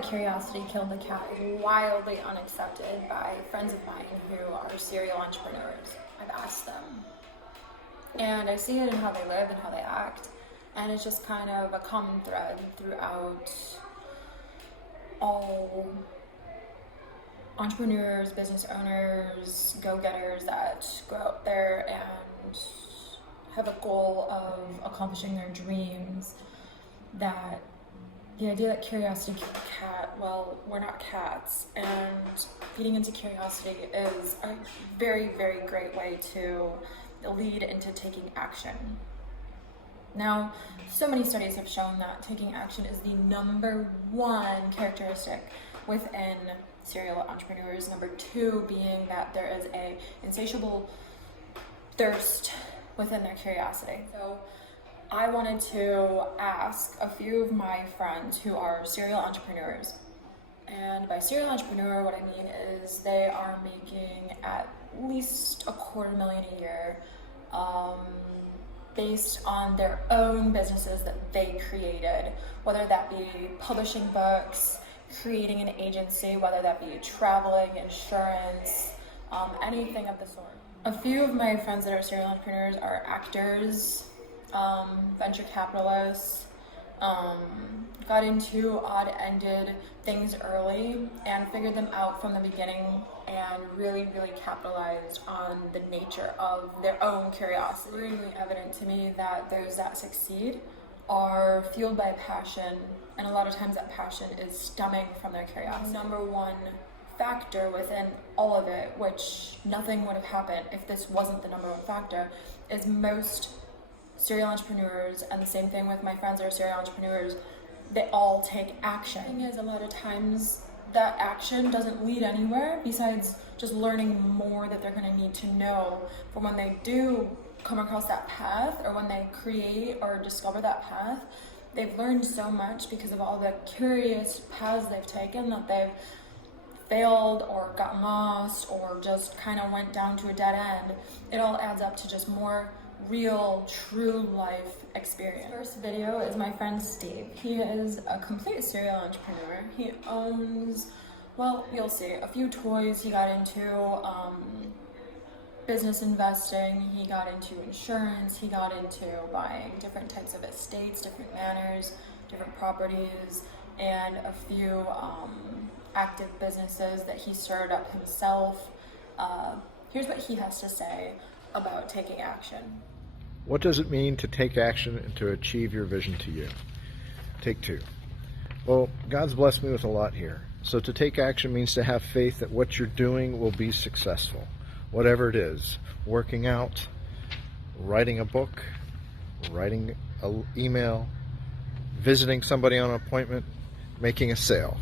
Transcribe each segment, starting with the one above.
that curiosity killed the cat is wildly unaccepted by friends of mine who are serial entrepreneurs. I've asked them. And I see it in how they live and how they act. And it's just kind of a common thread throughout all entrepreneurs, business owners, go-getters that go out there and have a goal of accomplishing their dreams. That the idea that curiosity killed the cat, well, we're not cats, and feeding into curiosity is a very, very great way to lead into taking action. Now, so many studies have shown that taking action is the number one characteristic within serial entrepreneurs. Number two being that there is a insatiable thirst within their curiosity. So I wanted to ask a few of my friends who are serial entrepreneurs. And by serial entrepreneur, what I mean is they are making at least $250,000 a year, based on their own businesses that they created, whether that be publishing books, creating an agency, whether that be traveling, insurance, anything of the sort. A few of my friends that are serial entrepreneurs are actors, venture capitalists, got into odd-ended things early and figured them out from the beginning and really, really capitalized on the nature of their own curiosity. It's really evident to me that those that succeed are fueled by passion, and a lot of times that passion is stemming from their curiosity. Number one factor within all of it, which nothing would have happened if this wasn't the number one factor, is most serial entrepreneurs, and the same thing with my friends that are serial entrepreneurs, they all take action. The thing is, a lot of times that action doesn't lead anywhere besides just learning more that they're going to need to know for when they do come across that path, or when they create or discover that path. They've learned so much because of all the curious paths they've taken, that they've failed or gotten lost or just kind of went down to a dead end. It all adds up to just more real, true life experience. First video is my friend Steve. He is a complete serial entrepreneur. He owns, well, you'll see, a few toys. He got into business investing, he got into insurance, he got into buying different types of estates, different manors, different properties, and a few active businesses that he started up himself. Here's what he has to say about taking action. What does it mean to take action and to achieve your vision to you? Take two. Well, God's blessed me with a lot here. So to take action means to have faith that what you're doing will be successful. Whatever it is, working out, writing a book, writing an email, visiting somebody on an appointment, making a sale.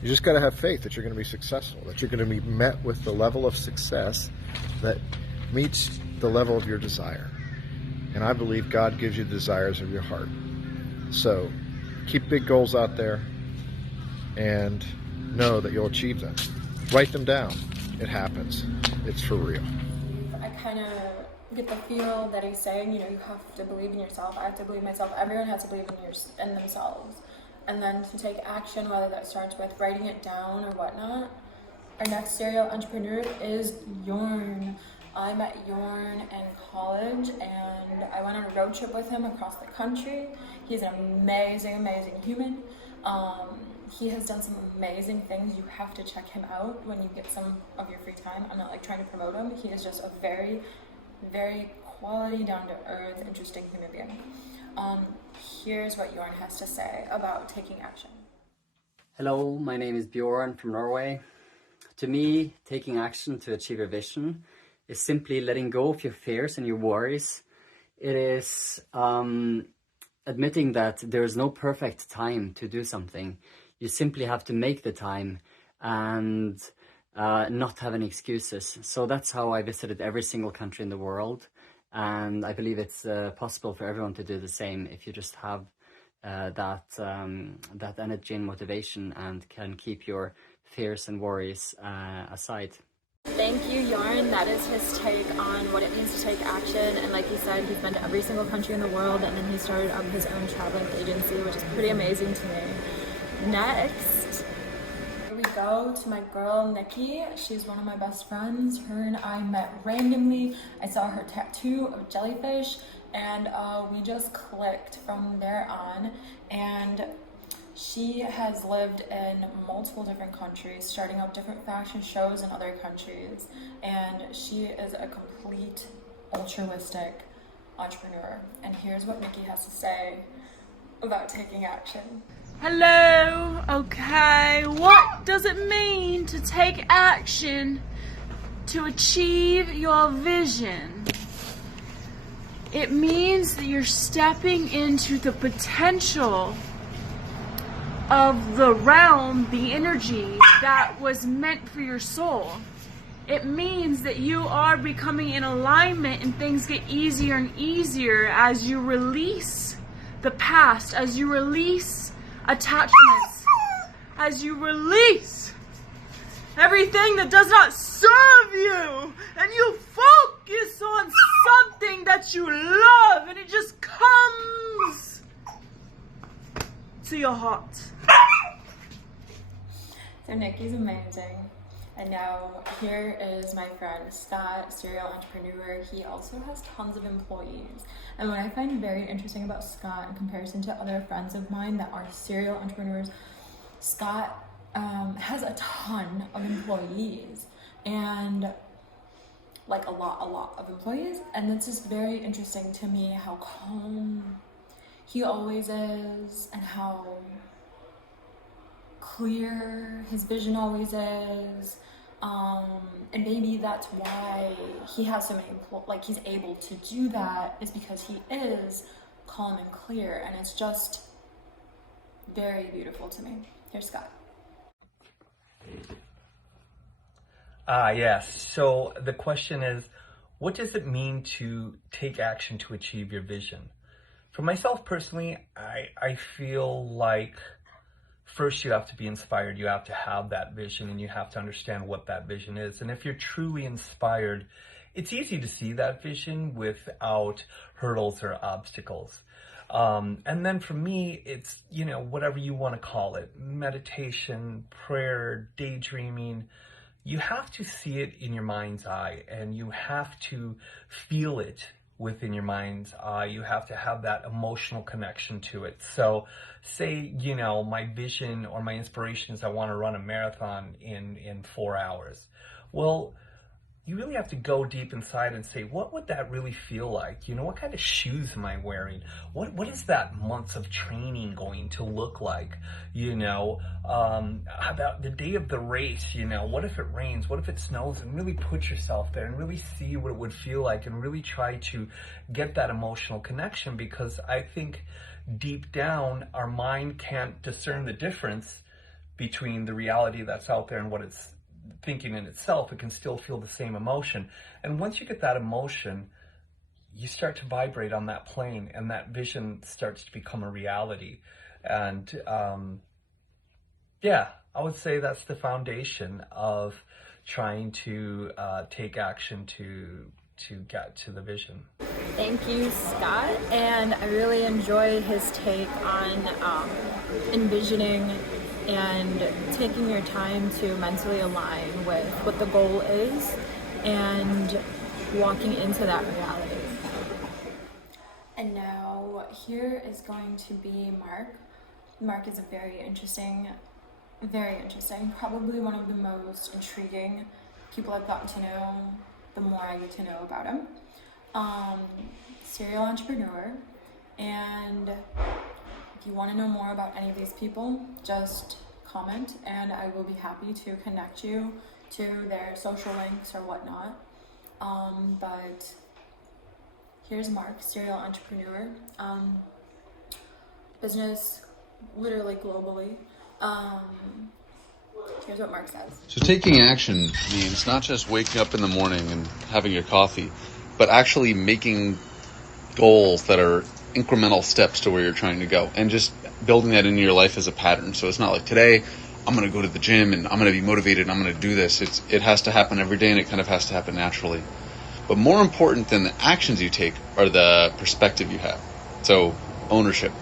You just got to have faith that you're going to be successful, that you're going to be met with the level of success that meets the level of your desire. And I believe God gives you the desires of your heart. So keep big goals out there and know that you'll achieve them. Write them down. It happens. It's for real. I kind of get the feel that he's saying, you have to believe in yourself. I have to believe in myself. Everyone has to believe in themselves. And then to take action, whether that starts with writing it down or whatnot. Our next serial entrepreneur is Yorn. I met Yorn in college, and I went on a road trip with him across the country. He's an amazing, amazing human. He has done some amazing things. You have to check him out when you get some of your free time. I'm not trying to promote him. He is just a very, very quality, down-to-earth, interesting human being. Here's what Bjorn has to say about taking action. Hello, my name is Bjorn from Norway. To me, taking action to achieve a vision is simply letting go of your fears and your worries. It is admitting that there is no perfect time to do something. You simply have to make the time and not have any excuses. So that's how I visited every single country in the world. And I believe it's possible for everyone to do the same if you just have that energy and motivation and can keep your fears and worries aside. Thank you, Yarn. That is his take on what it means to take action. And like he said, he's been to every single country in the world, and then he started up his own traveling agency, which is pretty amazing to me. Next we go to my girl, Nikki. She's one of my best friends. Her and I met randomly. I saw her tattoo of jellyfish, and we just clicked from there on. And she has lived in multiple different countries, starting up different fashion shows in other countries. And she is a complete altruistic entrepreneur. And here's what Nikki has to say about taking action. Hello, okay, what does it mean to take action to achieve your vision? It means that you're stepping into the potential of the realm, the energy that was meant for your soul. It means that you are becoming in alignment and things get easier and easier as you release the past, as you release attachments, as you release everything that does not serve you, and you focus on something that you love, and it just comes to your heart. So Nikki's amazing. And now here is my friend Scott, serial entrepreneur. He also has tons of employees. And what I find very interesting about Scott in comparison to other friends of mine that are serial entrepreneurs, Scott has a ton of employees, and like a lot of employees. And it's just very interesting to me how calm he always is, and how clear his vision always is. And maybe that's why he has so many, like he's able to do that, is because he is calm and clear, and it's just very beautiful to me. Here's Scott. Yes. So the question is, what does it mean to take action to achieve your vision? For myself personally, I feel like first you have to be inspired. You have to have that vision, and you have to understand what that vision is. And if you're truly inspired, it's easy to see that vision without hurdles or obstacles. And then for me, it's, whatever you want to call it, meditation, prayer, daydreaming. You have to see it in your mind's eye, and you have to feel it within your mind's eye. You have to have that emotional connection to it. So say, my vision or my inspiration is I want to run a marathon in 4 hours. Well, you really have to go deep inside and say, what would that really feel like? What kind of shoes am I wearing? What is that months of training going to look like? About the day of the race, what if it rains? What if it snows? And really put yourself there and really see what it would feel like, and really try to get that emotional connection, because I think deep down our mind can't discern the difference between the reality that's out there and what it's thinking in itself. It can still feel the same emotion. And once you get that emotion, you start to vibrate on that plane, and that vision starts to become a reality. And I would say that's the foundation of trying to take action to get to the vision. Thank you, Scott. And I really enjoy his take on envisioning and taking your time to mentally align with what the goal is and walking into that reality. And now here is going to be Mark. Mark is a very interesting, probably one of the most intriguing people I've gotten to know the more I get to know about him. Serial entrepreneur, and if you want to know more about any of these people, just comment and I will be happy to connect you to their social links or whatnot. But here's Mark, serial entrepreneur, business literally globally. Here's what Mark says. So taking action means not just waking up in the morning and having your coffee, but actually making goals that are incremental steps to where you're trying to go, and just building that into your life as a pattern. So it's not like, today I'm going to go to the gym and I'm going to be motivated and I'm going to do this. It has to happen every day, and it kind of has to happen naturally. But more important than the actions you take are the perspective you have. So ownership.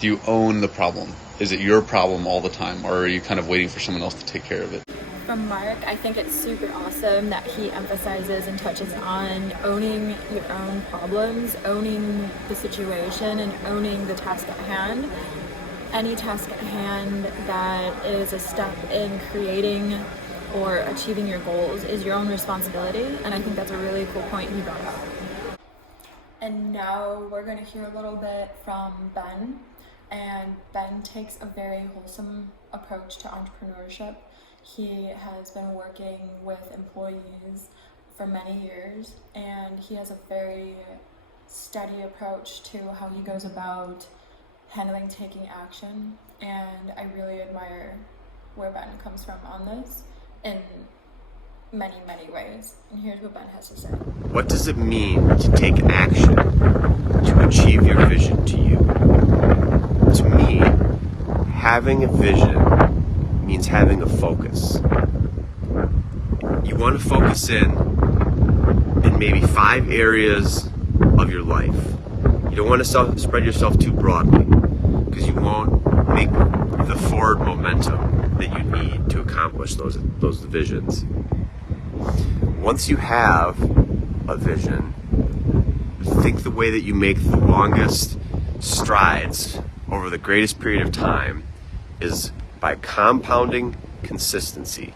Do you own the problem? is it your problem all the time, or are you kind of waiting for someone else to take care of it? From Mark, I think it's super awesome that he emphasizes and touches on owning your own problems, owning the situation, and owning the task at hand. Any task at hand that is a step in creating or achieving your goals is your own responsibility, and I think that's a really cool point he brought up. And now we're going to hear a little bit from Ben, and Ben takes a very wholesome approach to entrepreneurship. He has been working with employees for many years, and he has a very steady approach to how he goes about handling taking action, and I really admire where Ben comes from on this in many, many ways. And here's what Ben has to say. What does it mean to take action to achieve your vision to you? To me, having a vision means having a focus. You want to focus in maybe 5 areas of your life. You don't want to spread yourself too broadly, because you won't make the forward momentum that you need to accomplish those visions. Once you have a vision, think the way that you make the longest strides over the greatest period of time is by compounding consistency.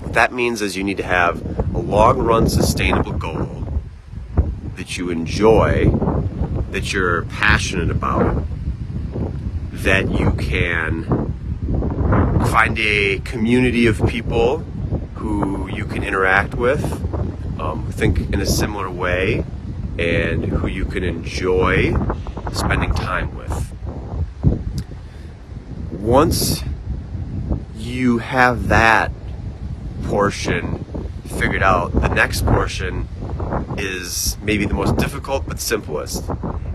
What that means is you need to have a long-run sustainable goal that you enjoy, that you're passionate about, that you can find a community of people who you can interact with, who think in a similar way, and who you can enjoy spending time with. Once you have that portion figured out, the next portion is maybe the most difficult but simplest.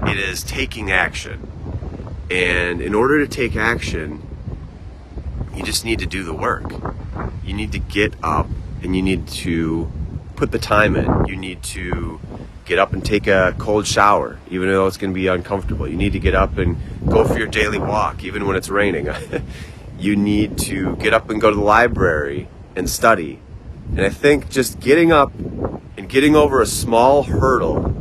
It is taking action. And in order to take action, you just need to do the work. You need to get up and you need to put the time in. You need to get up and take a cold shower, even though it's going to be uncomfortable. You need to get up and go for your daily walk, even when it's raining. You need to get up and go to the library and study. And I think just getting up and getting over a small hurdle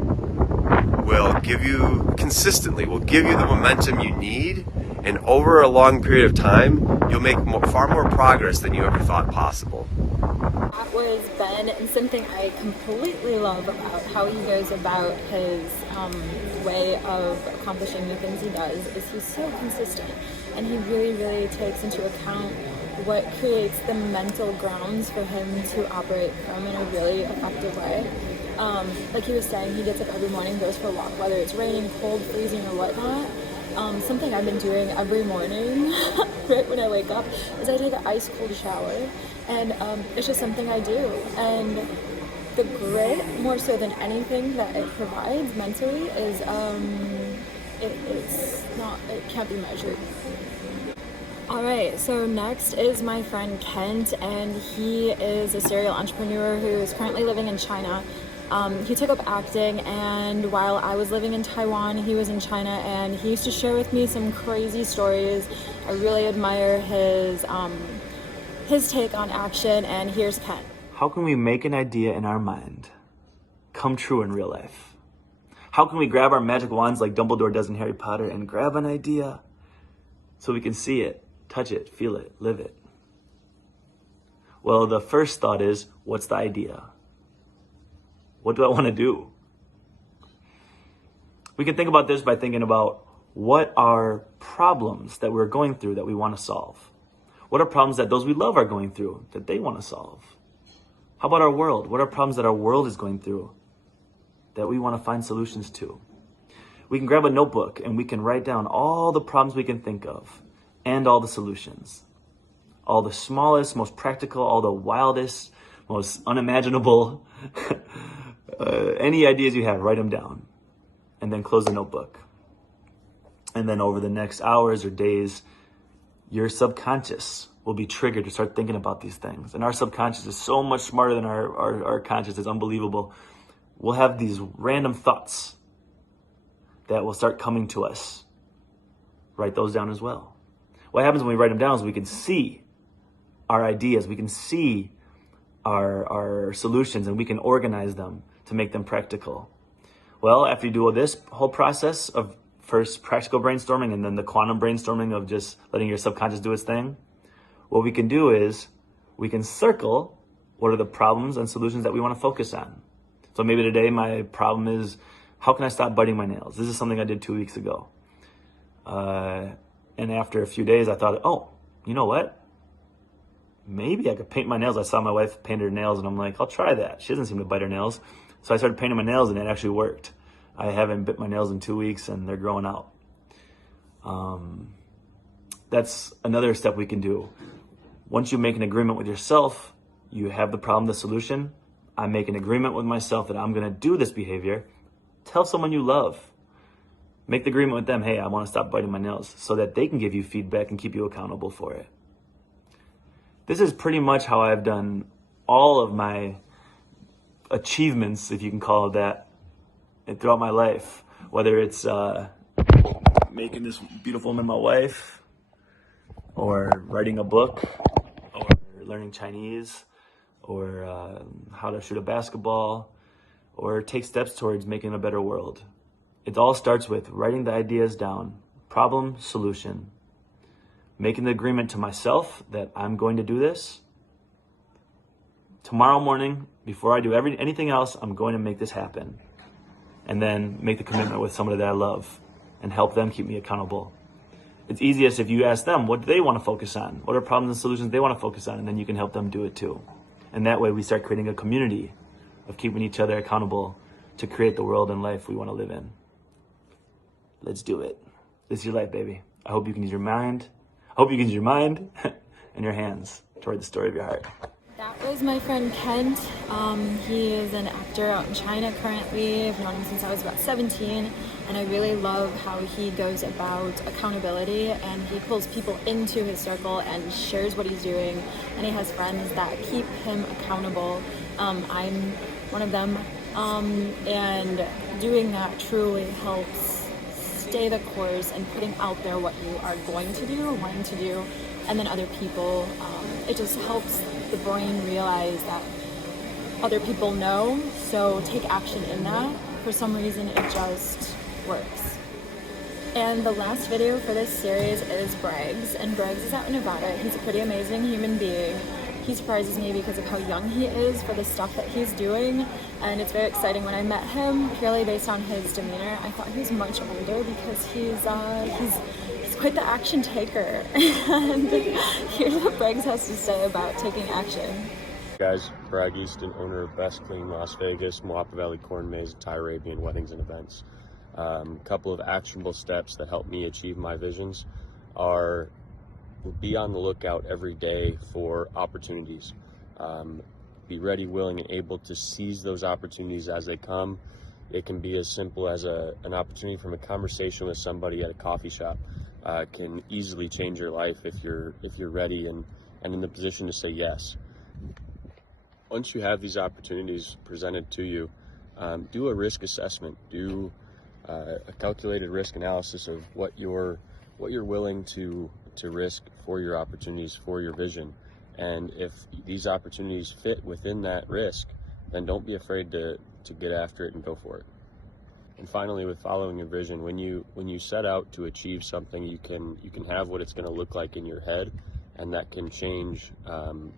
will give you the momentum you need, and over a long period of time, you'll make far more progress than you ever thought possible. That was Ben, and something I completely love about how he goes about his way of accomplishing the things he does is he's so consistent, and he really, really takes into account what creates the mental grounds for him to operate from in a really effective way. Like he was saying, he gets up every morning, goes for a walk, whether it's raining, cold, freezing, or whatnot. Something I've been doing every morning, right when I wake up, is I take an ice cold shower, and it's just something I do. And the grit, more so than anything that it provides mentally, is it can't be measured. Alright, so next is my friend Kent, and he is a serial entrepreneur who is currently living in China. He took up acting, and while I was living in Taiwan, he was in China, and he used to share with me some crazy stories. I really admire his take on action, and here's Kent. How can we make an idea in our mind come true in real life? How can we grab our magic wands like Dumbledore does in Harry Potter and grab an idea so we can see it, touch it, feel it, live it? Well, the first thought is, what's the idea? What do I want to do? We can think about this by thinking about what are problems that we're going through that we want to solve. What are problems that those we love are going through that they want to solve? How about our world? What are problems that our world is going through that we want to find solutions to? We can grab a notebook and we can write down all the problems we can think of and all the solutions. All the smallest, most practical, all the wildest, most unimaginable, any ideas you have, write them down and then close the notebook. And then over the next hours or days, your subconscious will be triggered to start thinking about these things. And our subconscious is so much smarter than our conscious. It's unbelievable. We'll have these random thoughts that will start coming to us. Write those down as well. What happens when we write them down is we can see our ideas, we can see our solutions, and we can organize them to make them practical. Well, after you do all this whole process of first practical brainstorming and then the quantum brainstorming of just letting your subconscious do its thing, what we can do is we can circle what are the problems and solutions that we want to focus on. So maybe today my problem is, how can I stop biting my nails? This is something I did 2 weeks ago. And after a few days, I thought, oh, you know what? Maybe I could paint my nails. I saw my wife paint her nails, and I'm like, I'll try that. She doesn't seem to bite her nails. So I started painting my nails, and it actually worked. I haven't bit my nails in 2 weeks, and they're growing out. That's another step we can do. Once you make an agreement with yourself, you have the problem, the solution. I make an agreement with myself that I'm going to do this behavior. Tell someone you love. Make the agreement with them, hey, I want to stop biting my nails, so that they can give you feedback and keep you accountable for it. This is pretty much how I've done all of my achievements, if you can call it that, throughout my life. Whether it's making this beautiful woman my wife, or writing a book, or learning Chinese, or how to shoot a basketball, or take steps towards making a better world. It all starts with writing the ideas down, problem, solution, making the agreement to myself that I'm going to do this. Tomorrow morning, before I do anything else, I'm going to make this happen. And then make the commitment with somebody that I love and help them keep me accountable. It's easiest if you ask them, what do they want to focus on? What are problems and solutions they want to focus on? And then you can help them do it too. And that way we start creating a community of keeping each other accountable to create the world and life we want to live in. Let's do it. This is your life, baby. I hope you can use your mind. I hope you can use your mind and your hands toward the story of your heart. That was my friend Kent. He is an actor out in China currently. I've known him since I was about 17, and I really love how he goes about accountability, and he pulls people into his circle and shares what he's doing, and he has friends that keep him accountable. I'm one of them, and doing that truly helps stay the course and putting out there what you are going to do, wanting to do, and then other people. It just helps the brain realize that other people know, so take action in that. For some reason, it just works. And the last video for this series is Braggs, and Braggs is out in Nevada. He's a pretty amazing human being. He surprises me because of how young he is for the stuff that he's doing, and it's very exciting. When I met him, purely based on his demeanor, I thought he was much older because he's quite the action taker. And here's what Braggs has to say about taking action. Guys, Bragg Easton, owner of Best Clean Las Vegas, Moapa Valley Corn Maze, Thai Arabian weddings and events. Couple of actionable steps that help me achieve my visions are: be on the lookout every day for opportunities. Be ready, willing, and able to seize those opportunities as they come. It can be as simple as an opportunity from a conversation with somebody at a coffee shop. Can easily change your life if you're ready and in the position to say yes. Once you have these opportunities presented to you, do a risk assessment. Do a calculated risk analysis of what you're willing to risk for your opportunities, for your vision. And if these opportunities fit within that risk, then don't be afraid to get after it and go for it. And finally, with following your vision, when you set out to achieve something, you can have what it's going to look like in your head, and that can change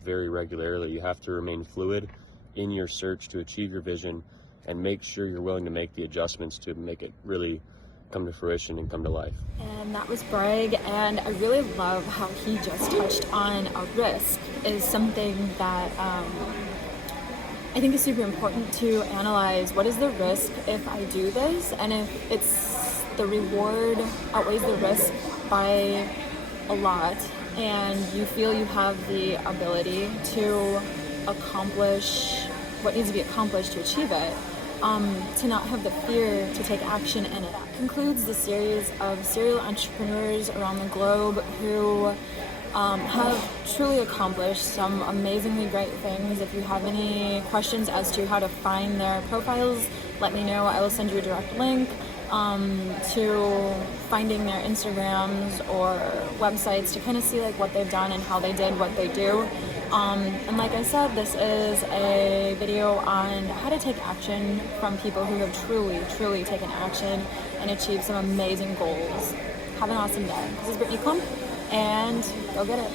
very regularly. You have to remain fluid in your search to achieve your vision, and make sure you're willing to make the adjustments to make it really come to fruition and come to life. And that was Bragg, and I really love how he just touched on a risk is something that I think it's super important to analyze. What is the risk if I do this? And if it's the reward outweighs the risk by a lot, and you feel you have the ability to accomplish what needs to be accomplished to achieve it, to not have the fear to take action in it. That concludes the series of serial entrepreneurs around the globe who have truly accomplished some amazingly great things. If you have any questions as to how to find their profiles, let me know. I will send you a direct link. to finding their Instagrams or websites to kind of see like what they've done and how they did what they do. And like I said, this is a video on how to take action from people who have truly taken action and achieved some amazing goals. Have an awesome day. This is Brittany Klump, and go get it.